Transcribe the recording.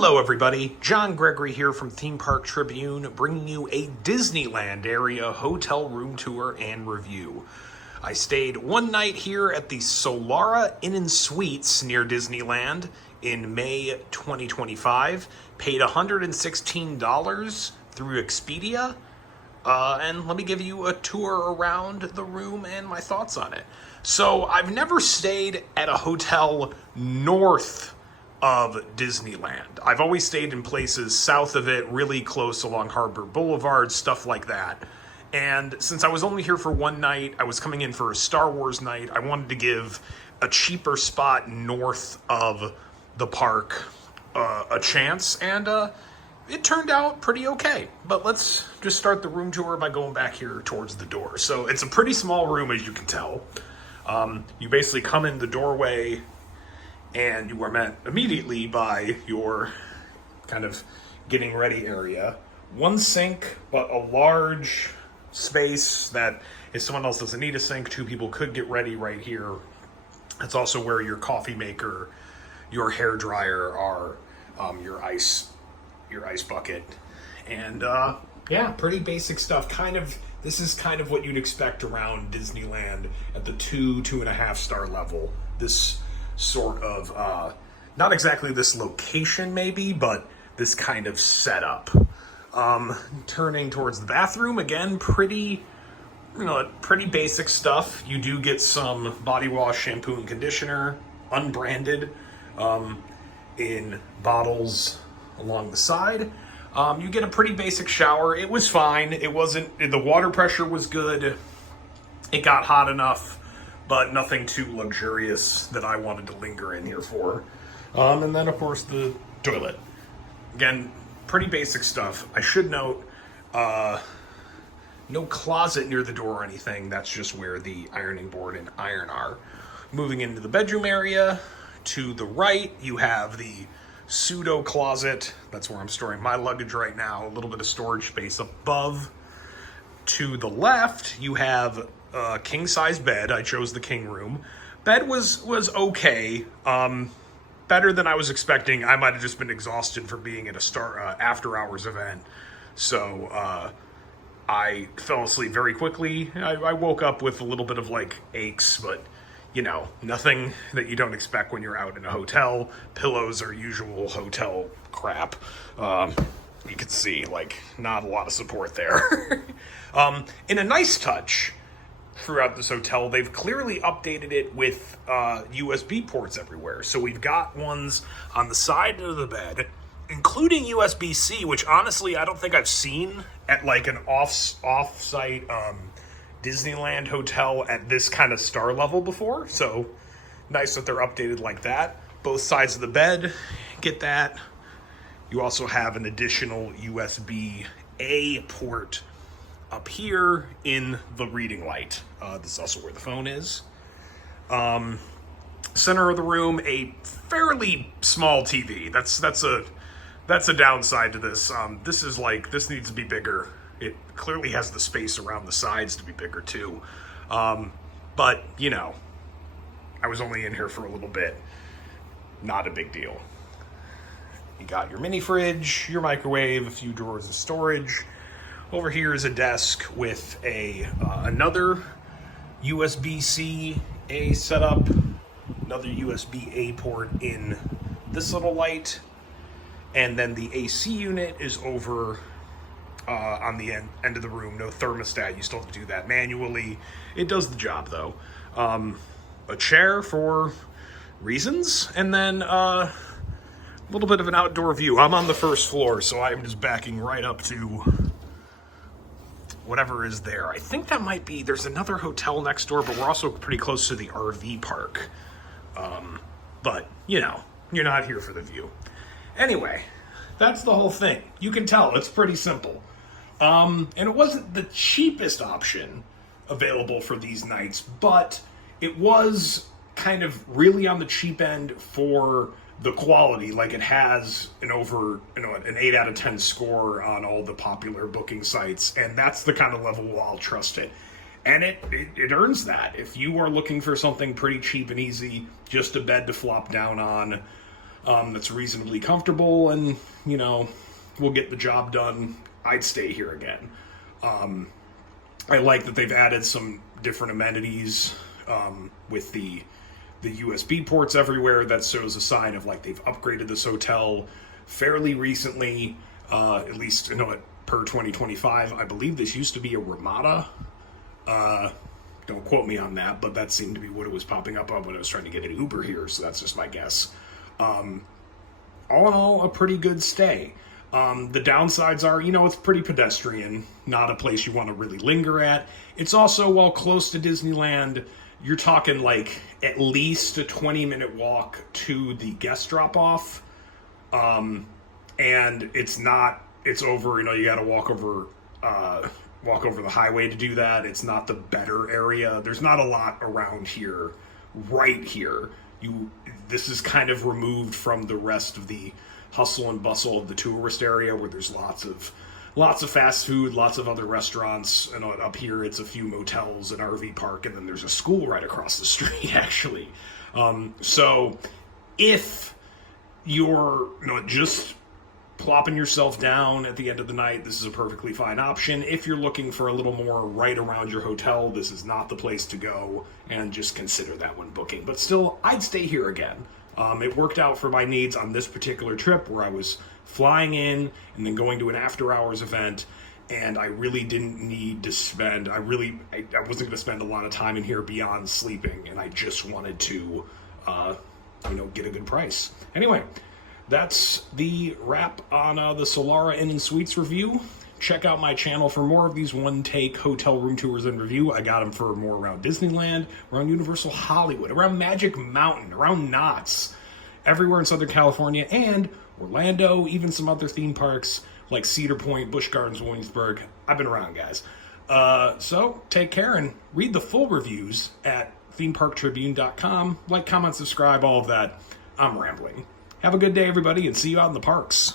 Hello everybody, John Gregory here from Theme Park Tribune, bringing you a Disneyland area hotel room tour and review. I stayed one night here at the Solara Inn and Suites near Disneyland in May 2025, paid $116 through Expedia, and let me give you a tour around the room and my thoughts on it. So I've never stayed at a hotel north of Disneyland. I've always stayed in places south of it, really close along Harbor Boulevard, stuff like that. And since I was only here for one night, I was coming in for a Star Wars night, I wanted to give a cheaper spot north of the park a chance, and it turned out pretty okay. But let's just start the room tour by going back here towards the door. So it's a pretty small room, as you can tell. You basically come in the doorway and you are met immediately by your kind of getting ready area. One sink, but a large space that if someone else doesn't need a sink, two people could get ready right here. That's also where your coffee maker, your hair dryer are, your ice bucket, and yeah, pretty basic stuff. This is kind of what you'd expect around Disneyland at the 2.5 star level. This sort of, not exactly this location maybe, but this kind of setup. Turning towards the bathroom, again, pretty basic stuff. You do get some body wash, shampoo, and conditioner, unbranded, in bottles along the side. You get a pretty basic shower. It was fine. The water pressure was good. It got hot enough, but nothing too luxurious that I wanted to linger in here for. And then, of course, the toilet. Again, pretty basic stuff. I should note, no closet near the door or anything. That's just where the ironing board and iron are. Moving into the bedroom area, to the right, you have the pseudo closet. That's where I'm storing my luggage right now. A little bit of storage space above. To the left, you have a king-size bed. I chose the king room. Bed was okay. Better than I was expecting. I might have just been exhausted from being at a after-hours event. So I fell asleep very quickly. I woke up with a little bit of aches, but nothing that you don't expect when you're out in a hotel. Pillows are usual hotel crap. You can see, not a lot of support there. In a nice touch throughout this hotel, they've clearly updated it with USB ports everywhere. So we've got ones on the side of the bed, including USB-C, which honestly I don't think I've seen at an off-site Disneyland hotel at this kind of star level before. So nice that they're updated like that. Both sides of the bed get that. You also have an additional USB-A port up here in the reading light. This is also where the phone is. Center of the room, a fairly small TV. That's a downside to this. This needs to be bigger. It clearly has the space around the sides to be bigger too. But I was only in here for a little bit. Not a big deal. You got your mini fridge, your microwave, a few drawers of storage. Over here is a desk with another USB-C A setup, another USB-A port in this little light, and then the AC unit is over on the end of the room. No thermostat. You still have to do that manually. It does the job though. A chair for reasons, and then a little bit of an outdoor view. I'm on the first floor, so I'm just backing right up to whatever is there. I think that might be, there's another hotel next door, but we're also pretty close to the RV park. But, you're not here for the view. Anyway, that's the whole thing. You can tell, it's pretty simple. And it wasn't the cheapest option available for these nights, but it was kind of really on the cheap end for the quality. It has an 8 out of 10 score on all the popular booking sites, and that's the kind of level I'll trust it. And it earns that. If you are looking for something pretty cheap and easy, just a bed to flop down on, that's reasonably comfortable and, will get the job done, I'd stay here again. I like that they've added some different amenities with the USB ports everywhere. That shows a sign of like they've upgraded this hotel fairly recently, at least per 2025. I believe this used to be a Ramada. Don't quote me on that, but that seemed to be what it was popping up on when I was trying to get an Uber here, so that's just my guess. All in all, a pretty good stay. The downsides are, it's pretty pedestrian, not a place you want to really linger at. It's also, while close to Disneyland, you're talking like at least a 20-minute walk to the guest drop-off. And it's over, you got to walk over the highway to do that. It's not the better area. There's not a lot around here, right here. This is kind of removed from the rest of the hustle and bustle of the tourist area, where there's lots of fast food, lots of other restaurants, and up here it's a few motels, an RV park, and then there's a school right across the street, actually. So if you're just plopping yourself down at the end of the night, this is a perfectly fine option. If you're looking for a little more right around your hotel, this is not the place to go, and just consider that when booking. But still, I'd stay here again. It worked out for my needs on this particular trip, where I was flying in and then going to an after-hours event, and I really didn't need to spend, I wasn't going to spend a lot of time in here beyond sleeping, and I just wanted to, get a good price. Anyway, that's the wrap on the Solara Inn and Suites review. Check out my channel for more of these one-take hotel room tours and review. I got them for more around Disneyland, around Universal Hollywood, around Magic Mountain, around Knott's, everywhere in Southern California, and Orlando, even some other theme parks like Cedar Point, Busch Gardens, Williamsburg. I've been around, guys. So take care and read the full reviews at themeparktribune.com. Like, comment, subscribe, all of that. I'm rambling. Have a good day, everybody, and see you out in the parks.